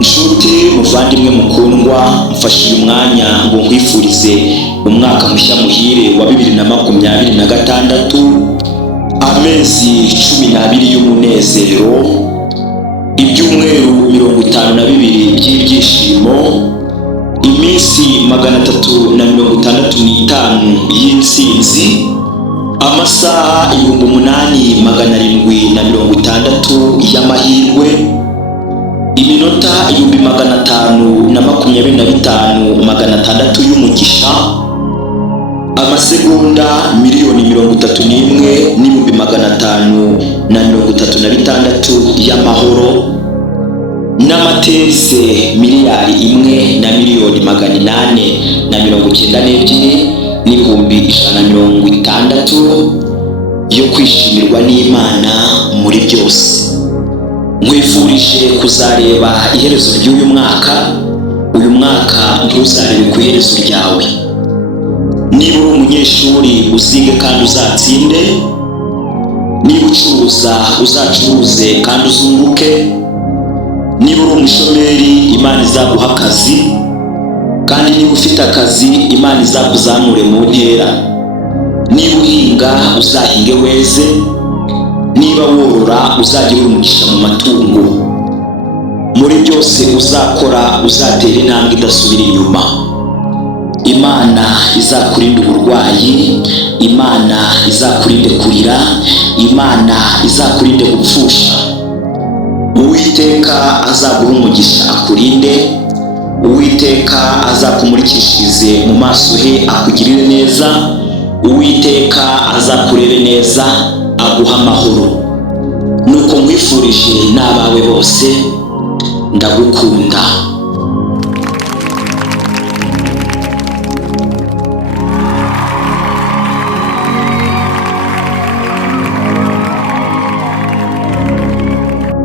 Nshuti muvandimwe mukundwa, mfashe uyu mwanya ngo nkwifurize umwaka mushya muhire wa 2026, amezi 12 y'umunezero, ibyumweru 52 by'ibyishimo, iminsi 365 y'intsinzi, amasaha 8760 y'amahirwe, iminota 525,600 y'umugisha, amasegonda 1,536,536 y'amahoro, n'amatese 1,892,160 yo kwishimirwa n'Imana muri byose. Nkwifurije kuzareba iherezo ry'uyu mwaka. Uyu mwaka ntuzarebe ku iherezo ryawe. Niba uri umunyeshuri uzige kandi uzatsinde, niba ucuruza uzacuruze kandi uzunguke, niba uri umushomeri Imana izaguha akazi, kandi niba ufite akazi Imana izakuzamure mu ntera, niba uhinga uzahinge weze, niba worora uzagira umugisha mu matungo, muri byose uzakora uzatera intambwe idasubira inyuma. Imana izakurinde uburwayi, Imana izakurinde kurira, Imana izakurinde gupfusha. Uwiteka azaguha umugisha akurinde, Uwiteka azakumurikishirize mu maso he akugirire neza, Uwiteka azakurebe neza aguha amahoro. Nuko nkwifurije n'abawe bose, ndagukunda.